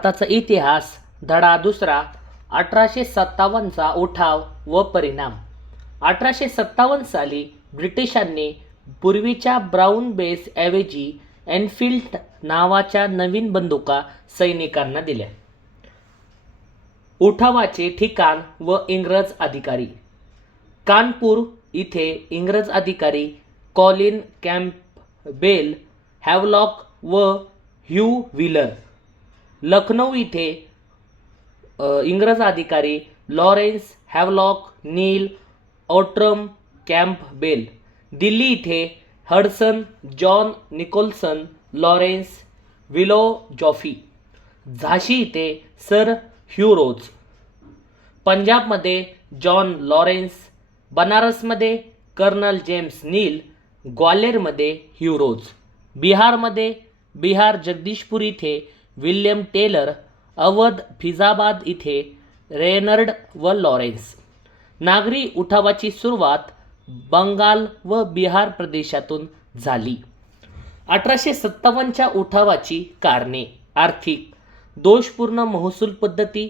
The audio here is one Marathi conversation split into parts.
भारताचा इतिहास धडा दुसरा 1857चा उठाव व परिणाम. 1857 साली ब्रिटिशांनी पूर्वीच्या ब्राऊन बेस ऐवजी एनफिल्ड नावाच्या नवीन बंदुका सैनिकांना दिल्या. उठावाचे ठिकाण व इंग्रज अधिकारी. कानपूर इथे इंग्रज अधिकारी कॉलिन कॅम्पबेल, हॅवलॉक व ह्यू व्हीलर. लखनौ इथे इंग्रज अधिकारी लॉरेन्स हॅवलॉक, नील ऑट्रम कॅम्पबेल. दिल्ली इथे हडसन, जॉन निकोलसन, लॉरेन्स विलो जॉफी. झाशी इथे सर ह्यू रोज. पंजाबमध्ये जॉन लॉरेन्स. बनारसमध्ये कर्नल जेम्स नील. ग्वाल्हेरमध्ये ह्यू रोज. बिहारमध्ये बिहार जगदीशपूर इथे विल्यम टेलर. अवध फिजाबाद इथे रेनर्ड व लॉरेन्स. नागरी उठावाची सुरुवात बंगाल व बिहार प्रदेशातून झाली. 1857च्या उठावाची कारणे. आर्थिक दोषपूर्ण महसूल पद्धती,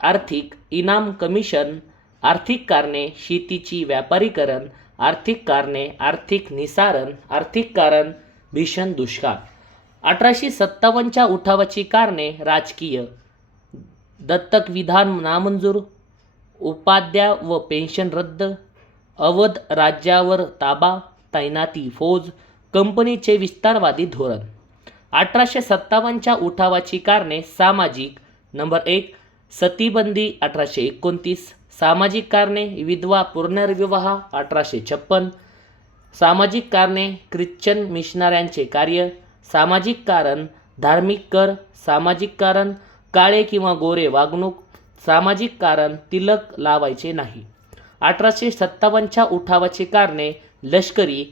आर्थिक इनाम कमिशन. आर्थिक कारणे शेतीची व्यापारीकरण. आर्थिक कारणे आर्थिक निसारण. आर्थिक कारण भीषण दुष्काळ. 1857च्या उठावाची कारणे. राजकीय दत्तक विधान नामंजूर. उपाध्या व पेन्शन रद्द. अवध राज्यावर ताबा. तैनाती फौज. कंपनीचे विस्तारवादी धोरण. 1857च्या उठावाची कारणे. सामाजिक. नंबर 1 सतीबंदी 1829. सामाजिक कारणे. विधवा पुनर्विवाह 1856. सामाजिक कारणे. ख्रिश्चन मिशनऱ्यांचे कार्य. सामाजिक कारण. धार्मिक कर. सामाजिक कारण. काळे किंवा गोरे वागणूक. सामाजिक कारण. तिलक लावायचे नाही. 1857च्या उठावाची कारणे. लष्करी,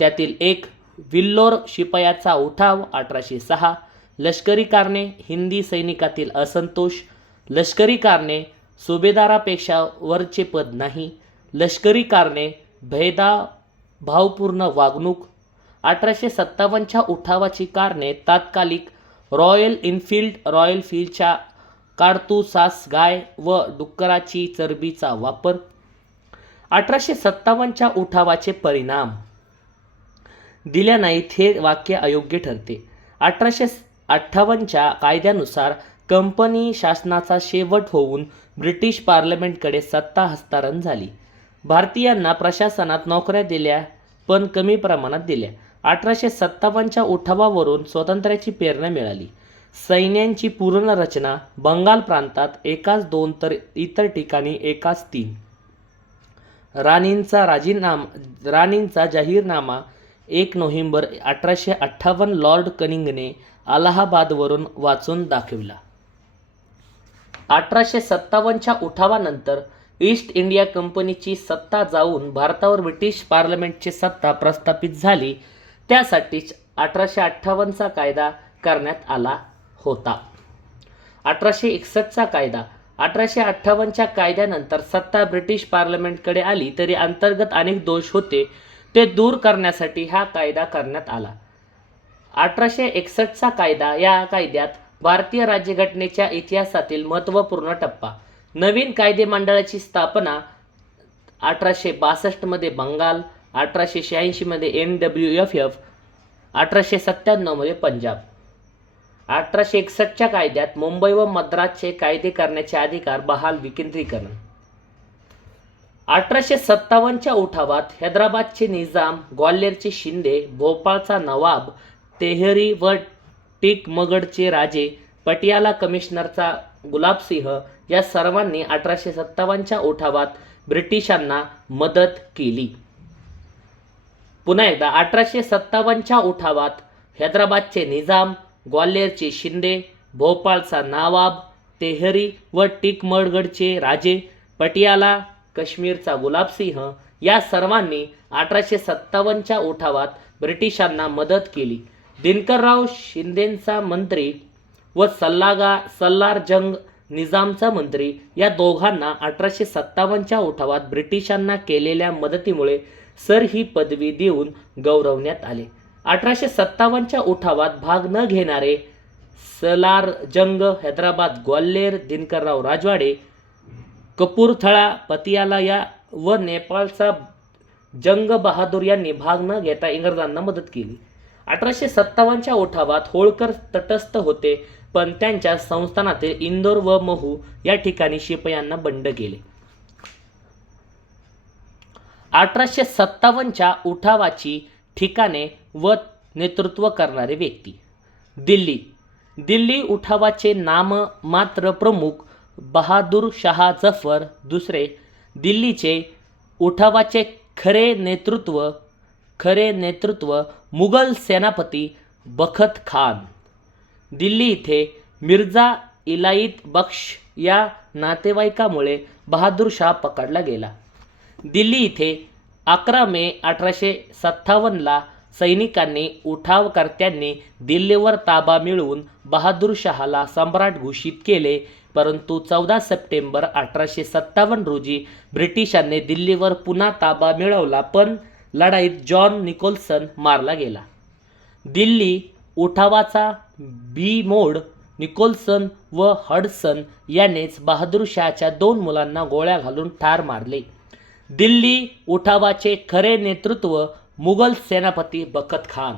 त्यातील एक विल्लोर शिपायाचा उठाव 1806. लष्करी कारणे. हिंदी सैनिकातील असंतोष. लष्करी कारणे. सुभेदारापेक्षा वरचे पद नाही. लष्करी कारणे. भेदभावपूर्ण वागणूक. 1857च्या उठावाची कारणे. तात्कालिक रॉयल एन्फिल्डच्या काडतुसास गाय व डुक्कराची चरबीचा वापर. 1857च्या उठावाचे परिणाम दिल्या नाहीत हे वाक्य अयोग्य ठरते. 1858च्या कायद्यानुसार कंपनी शासनाचा शेवट होऊन ब्रिटिश पार्लमेंटकडे सत्ता हस्तांतरण झाली. भारतीयांना प्रशासनात नोकऱ्या दिल्या, पण कमी प्रमाणात दिल्या. 1857च्या उठावावरून स्वातंत्र्याची प्रेरणा मिळाली. सैन्यांची पुनर्रचना. बंगाल प्रांतात एकास 2 तर इतर ठिकाणी एकास 3. राणींचा जाहीरनामा 1 नोव्हेंबर 1858 लॉर्ड कनिंगने अलाहाबादवरून वाचून दाखविला. 1857च्या उठावानंतर ईस्ट इंडिया कंपनीची सत्ता जाऊन भारतावर ब्रिटिश पार्लमेंटची सत्ता प्रस्थापित झाली. त्यासाठीच 1858चा कायदा करण्यात आला होता. 1861चा कायदा. 1858च्या कायद्यानंतर सत्ता ब्रिटिश पार्लमेंटकडे आली तरी अंतर्गत अनेक दोष होते, ते दूर करण्यासाठी हा कायदा करण्यात आला. 1861चा कायदा. या कायद्यात भारतीय राज्यघटनेच्या इतिहासातील महत्त्वपूर्ण टप्पा. नवीन कायदेमंडळाची स्थापना. 1862 मध्ये बंगाल. 1886 मध्ये NWFF. 1897 मध्ये पंजाब. 1861च्या कायद्यात मुंबई व मद्रासचे कायदे करण्याचे अधिकार बहाल. विकेंद्रीकरण. 1857च्या उठावात हैदराबादचे निजाम, ग्वाल्हेरचे शिंदे, भोपाळचा नवाब, तेहरी व टिकमगडचे राजे, पटियाला कमिशनरचा गुलाबसिंह या सर्वांनी 1857च्या उठावात ब्रिटिशांना मदत केली. पुन्हा एकदा 1857च्या उठावात हैदराबादचे निजाम, ग्वाल्हेरचे शिंदे, भोपाळचा नवाब, तेहरी व टिकमगडचे राजे, पटियाला काश्मीरचा गुलाबसिंह या सर्वांनी 1857च्या उठावात ब्रिटिशांना मदत केली. दिनकरराव शिंदेंचा मंत्री व सल्लार जंग निजामचा मंत्री या दोघांना 1857च्या उठावात ब्रिटिशांना केलेल्या मदतीमुळे सर ही पदवी देऊन गौरवण्यात आले. 1857च्या उठावात भाग न घेणारे सलारजंग हैदराबाद ग्वाल्हेर दिनकरराव राजवाडे कपूरथळा पतियाला या व नेपाळचा जंग बहादूर यांनी भाग न घेता इंग्रजांना मदत केली. 1857च्या उठावात होळकर तटस्थ होते, पण त्यांच्या संस्थानातील इंदोर व महू या ठिकाणी शिपायांना बंड केले. 1857च्या उठावाची ठिकाणे व नेतृत्व करणारे व्यक्ती. दिल्ली उठावाचे नाममात्र प्रमुख बहादूर शाह जफर दुसरे. दिल्लीचे उठावाचे खरे नेतृत्व मुघल सेनापती बखत खान. दिल्ली इथे मिर्झा इलाईत बख्श या नातेवाईकामुळे बहादूर शाह पकडला गेला. दिल्ली इथे 11 मे 1857ला सैनिकांनी उठावकर्त्यांनी दिल्लीवर ताबा मिळवून बहादूर शहाला सम्राट घोषित केले, परंतु 14 सप्टेंबर 1857 रोजी ब्रिटिशांनी दिल्लीवर पुन्हा ताबा मिळवला, पण लढाईत जॉन निकोल्सन मारला गेला. दिल्ली उठावाचा बीमोड निकोल्सन व हडसन यानेच बहादूर शाहच्या 2 मुलांना गोळ्या घालून ठार मारले. दिल्ली उठावाचे खरे नेतृत्व मुघल सेनापती बखत खान.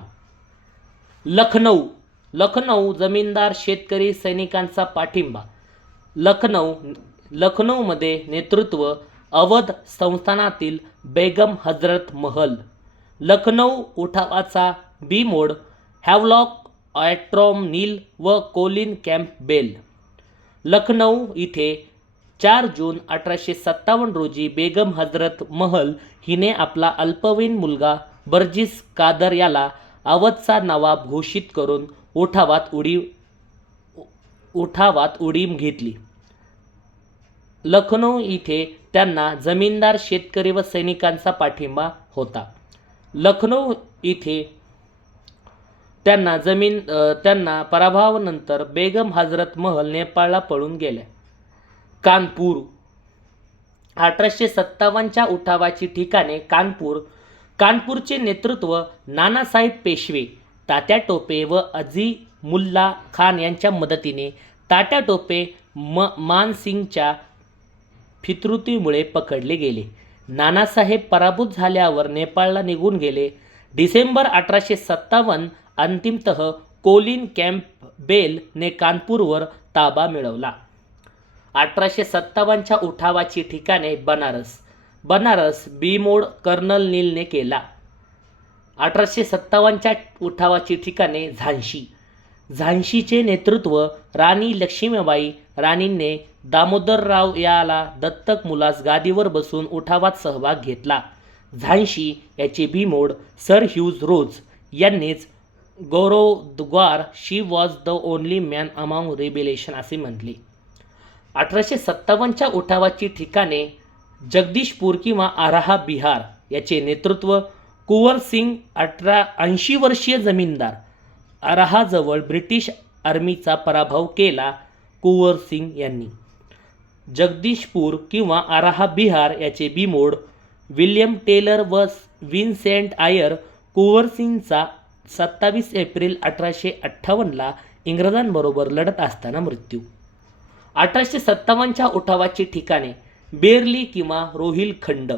लखनौ जमीनदार शेतकरी सैनिकांचा पाठिंबा. लखनौमध्ये नेतृत्व अवध संस्थानातील बेगम हजरत महल. लखनौ उठावाचा बीमोड हॅवलॉक ॲट्रॉम नील व कोलिन कॅम्पबेल. लखनौ इथे 4 जून 1857 रोजी बेगम हजरत महल हिने आपला अल्पवयीन मुलगा बर्जिस कादर याला अवधचा नवाब घोषित करून उठावात उडी घेतली. लखनौ इथे त्यांना जमीनदार शेतकरी व सैनिकांचा पाठिंबा होता. लखनौ इथे त्यांना पराभवानंतर बेगम हजरत महल नेपाळला पळून गेल्या. कानपूर. 1857च्या उठावाची ठिकाणे कानपूरचे नेतृत्व नानासाहेब पेशवे, तात्या टोपे व अझीमुल्ला खान यांच्या मदतीने. तात्या टोपे मानसिंगच्या फितुरीमुळे पकडले गेले. नानासाहेब पराभूत झाल्यावर नेपाळला निघून गेले. डिसेंबर 1857 अंतिमतः कोलिन कॅम्पबेल ने कानपूरवर ताबा मिळवला. 1857च्या उठावाची ठिकाणे बनारस बीमोड कर्नल नीलने केला. 1857च्या उठावाची ठिकाणे झांशीचे नेतृत्व राणी लक्ष्मीबाई राणींनी दामोदरराव याला दत्तक मुलास गादीवर बसून उठावात सहभाग घेतला. झांशी याचे बीमोड सर ह्यूज रोज यांनीच गौरवोद्गार she was the only man among rebellion असे म्हटले. 1857च्या उठावाची ठिकाणे जगदीशपूर किंवा आराहा बिहार. याचे नेतृत्व कुंवर सिंग 80 वर्षीय जमीनदार. आराहाजवळ ब्रिटिश आर्मीचा पराभव केला कुंवर सिंग यांनी. जगदीशपूर किंवा आराहा बिहार याचे बीमोड विल्यम टेलर व विन्सेंट आयर. कुंवर सिंगचा 27 एप्रिल 1858ला इंग्रजांबरोबर लढत असताना मृत्यू. 1857च्या उठावाची ठिकाणे बेरली किंवा रोहिलखंड.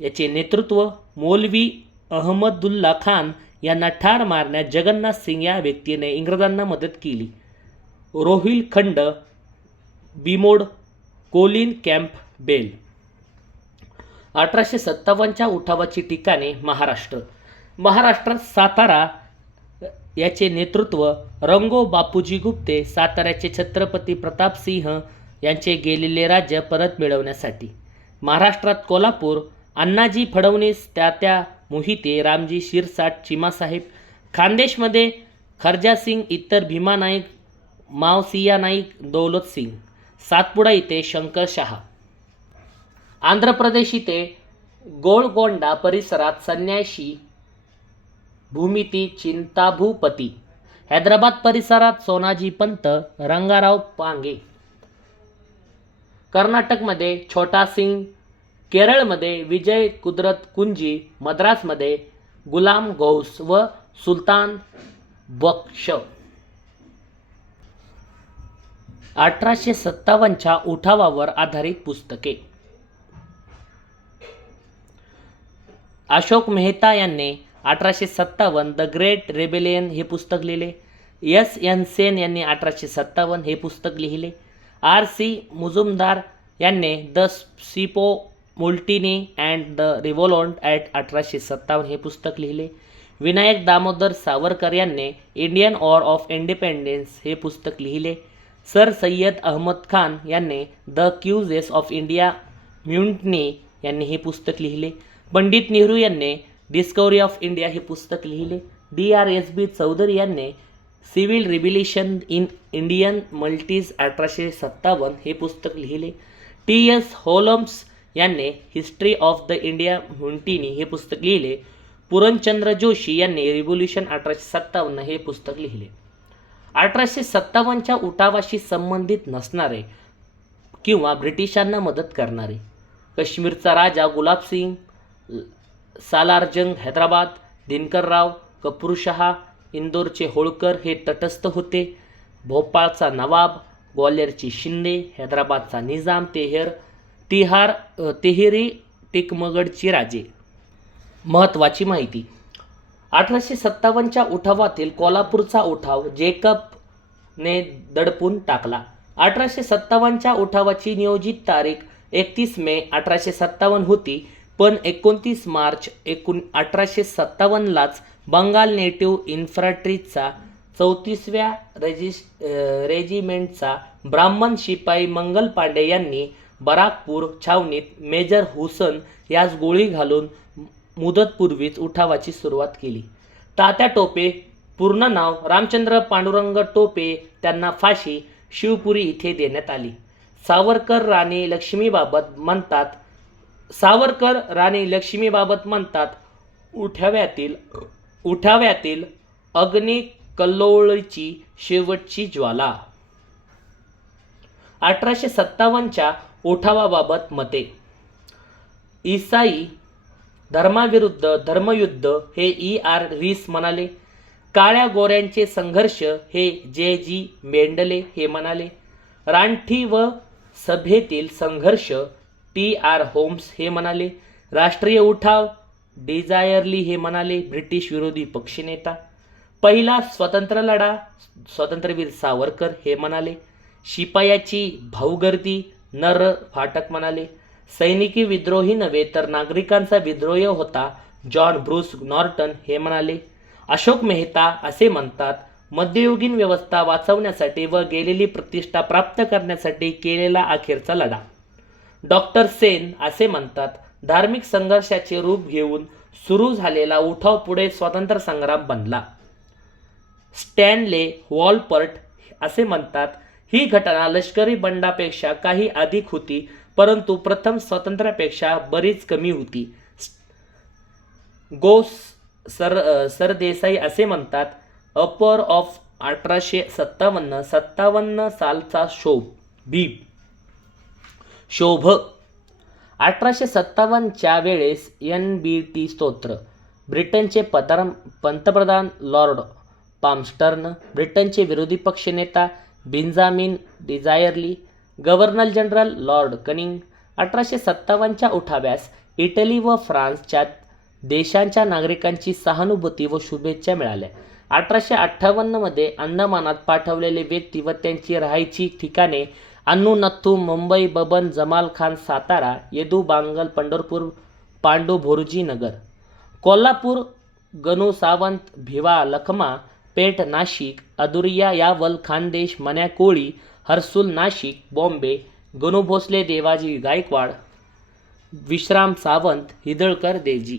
याचे नेतृत्व मौलवी अहमदुल्ला खान यांना ठार मारण्यात जगन्नाथ सिंग या व्यक्तीने इंग्रजांना मदत केली. रोहिलखंड बीमोड कोलिन कॅम्पबेल. 1857च्या उठावाची ठिकाणे महाराष्ट्रात सातारा. याचे नेतृत्व रंगो बापूजी गुप्ते. साताऱ्याचे छत्रपती प्रतापसिंह यांचे गेलेले राज्य परत मिळवण्यासाठी. महाराष्ट्रात कोल्हापूर अण्णाजी फडणवीस, तात्या मोहिते, रामजी शिरसाट, चिमासाहेब. खानदेशमध्ये खर्जासिंग, इतर भीमा नाईक, मावसिया नाईक, दौलत सिंग. सातपुडा इथे शंकर शहा. आंध्र प्रदेश इथे गोळकोंडा परिसरात संन्याशी भूमिती चिंताभूपती. हैदराबाद परिसरात सोनाजी पंत, रंगाराव पांगे. कर्नाटकमध्ये छोटा सिंग. केरळमध्ये विजय कुदरत कुंजी. मद्रासमध्ये गुलाम गौस व सुलतान बख्श. 1857च्या उठावावर आधारित पुस्तके. अशोक मेहता यांनी 1857 द ग्रेट रेबेलियन हे पुस्तक लिहिले. S.N. सेन यांनी 1857 हे पुस्तक लिहिले. R.C. मुजुमदार यांनी the sepoy mutiny and the revolt at 1857 हे पुस्तक लिहिले. विनायक दामोदर सावरकर यांनी इंडियन वॉर ऑफ इंडिपेंडन्स हे पुस्तक लिहिले. सर सय्यद अहमद खान यांनी द क्यूजेस ऑफ इंडिया म्युटनी यांनी हे पुस्तक लिहिले. पंडित नेहरू यांनी डिस्कवरी ऑफ इंडिया हे पुस्तक लिहिले. D.R.S.B. चौधरी यांनी सिव्हिल रिव्होल्यूशन इन इंडियन मल्टीज 1857 हे पुस्तक लिहिले. T.S. होल्म्स यांनी history of the India mutiny हे पुस्तक लिहिले. पूरणचंद्र जोशी यांनी रिव्होल्यूशन 1857 हे पुस्तक लिहिले. 1857च्या उठावाशी संबंधित नसणारे किंवा ब्रिटिशांना मदत करणारे. काश्मीरचा राजा गुलाब सिंग, सालारजंग हैदराबाद, दिनकरराव, कपूरशहा, इंदोरचे होळकर हे तटस्थ होते. भोपाळचा नवाब, ग्वाल्हेरची शिंदे, हैदराबादचा निजाम, तेहरी टिकमगडचे राजे. महत्त्वाची माहिती. 1857च्या उठावातील कोल्हापूरचा उठाव जेकबने दडपून टाकला. 1857च्या उठावाची नियोजित तारीख 31 मे 1857 होती, पण 29 मार्च 1857लाच बंगाल नेटिव्ह इन्फंट्रीचा 34व्या रेजिमेंटचा ब्राह्मण शिपाई मंगल पांडे यांनी बराकपूर छावणीत मेजर हुसन यास गोळी घालून मुदतपूर्वीच उठावाची सुरुवात केली. तात्या टोपे, पूर्ण नाव रामचंद्र पांडुरंग टोपे, त्यांना फाशी शिवपुरी इथे देण्यात आली. सावरकर राणी लक्ष्मीबाबत म्हणतात, उठाव्यातील अग्निकल्लोळीची शेवटची ज्वाला. 1857च्या उठावाबाबत मते. ईसाई धर्माविरुद्ध धर्मयुद्ध हे E.R. रीस म्हणाले. काळ्या गोऱ्यांचे संघर्ष हे J.G. मेंडले हे म्हणाले. रानटी व सभेतील संघर्ष T.R. होम्स हे म्हणाले. राष्ट्रीय उठाव डिझायरली हे म्हणाले. ब्रिटिश विरोधी पक्षनेता. पहिला स्वतंत्र लढा स्वातंत्र्यवीर सावरकर हे म्हणाले. शिपायाची भाऊगर्दी नर फाटक म्हणाले. सैनिकी विद्रोही नव्हे तर नागरिकांचा विद्रोह होता जॉन ब्रूस नॉर्टन हे म्हणाले. अशोक मेहता असे म्हणतात, मध्ययुगीन व्यवस्था वाचवण्यासाठी व गेलेली प्रतिष्ठा प्राप्त करण्यासाठी केलेला अखेरचा लढा. डॉक्टर सेन असे म्हणतात, धार्मिक संघर्षाचे रूप घेऊन सुरू झालेला उठाव पुढे स्वातंत्र्य संग्राम बनला. स्टॅनले वॉलपर्ट असे म्हणतात, ही घटना लष्करी बंडापेक्षा काही अधिक होती, परंतु प्रथम स्वातंत्र्यापेक्षा बरीच कमी होती. सरदेसाई असे म्हणतात, अपर ऑफ 1857 सालचा शोभ. 1857च्या वेळेस NBT स्तोत्र. ब्रिटनचे पंतप्रधान लॉर्ड पामस्टर्न, ब्रिटनचे विरोधी पक्षनेता बेंजामिन डिझायरली, गव्हर्नर जनरल लॉर्ड कनिंग. 1857च्या उठाव्यास इटली व फ्रान्सच्या देशांच्या नागरिकांची सहानुभूती व शुभेच्छा मिळाल्या. 1858मध्ये अंदमानात पाठवलेले व्यक्ती व त्यांची राहायची ठिकाणे अन्नू नथू, मुंबई, बबन जमाल खान, सातारा, येदू बांगल, पंढरपूर, पांडू भोरजी नगर, कोल्हापूर, गणू सावंत, भिवा, लखमा, पेठ, नाशिक, अदुरिया, यावल, खानदेश, मन्या कोळी, हर्सुल, नाशिक, बॉम्बे, गणू भोसले, देवाजी गायकवाड, विश्राम सावंत, हिदळकर, देवजी.